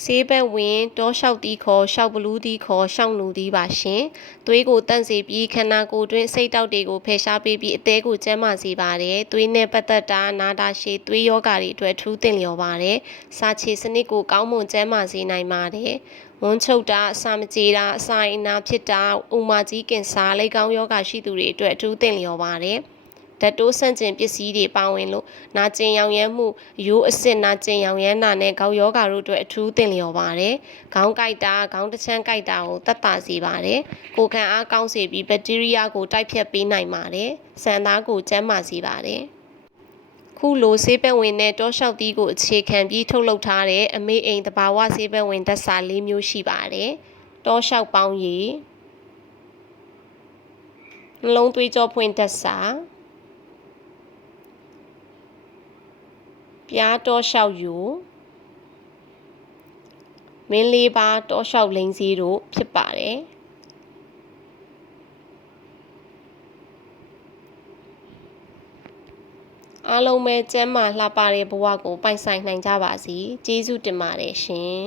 ဆေးဘက်ဝင်တောလျှောက်တီးခေါ်ရှောက်ဘလူးတီးခေါ်ရှောက်နူတီးပါရှင်။သွေးကိုတန့်စေပြီးခန္ဓာကိုယ်တွင်းစိတ်တောက်တွေကိုဖယ်ရှားပေးပြီးအသေးကိုကျန်းမာစေပါတယ်။သွေးနဲ့ပတ်သက်တာနာတာရှည်သွေးယောဂါတွေအတွက်ထူးသင့်လျော်ပါတယ်။စာချေစနစ်ကိုကောင်းမွန်ကျန်းမာစေနိုင်ပါတယ်။ဝန်းချုပ်တာအစာမကြေတာအစာအိမ်နာဖြစ်တာဥမာကြီးကင်ဆာလိတ်ကောင်းယောဂါရှိသူတွေအတွက်အထူးသင့်လျော်ပါတယ်။ ဓာတ်တိုးဆန့်ကျင်ပစ္စည်းတွေပါဝင်လို့နာကျင်ရောင်ရမ်းမှုရိုးအစစ်နာကျင်ရောင်ရမ်းတာနဲ့ခေါင်းယောဂါတို့အတွက်အထူးသင့်လျော်ပါတယ်။ခေါင်းကိုက်တာခေါင်းတစ်ချမ်းကိုက်တာကိုသက်သာစေပါတယ်။ကိုယ်ခံအားကောင်းစေပြီးဘက်တီးရီးယားကိုတိုက်ဖျက်ပေးနိုင်ပါတယ်။ဆန်သားကိုကျန်းမာစေပါတယ်။ခုလိုဆေးဘက်ဝင်တဲ့တောလျှောက်သီးကိုအခြေခံပြီးထုတ်လုပ်ထားတဲ့အမေအိမ်တဘာဝဆေးဘက်ဝင်သက်စာ၄မျိုးရှိပါတယ်။တောလျှောက်ပေါင်းရည်နှလုံးသွေးကြောဖွင့်သက်စာ ပြားတောလျှောက်ယူမင်းလေးပါတောလျှောက်လိန်စီတို့ဖြစ်ပါတယ်အားလုံးပဲကျမ်းမာလှပတဲ့ဘဝကိုပိုင်ဆိုင်နိုင်ကြပါစီကျေးဇူးတင်ပါတယ်ရှင်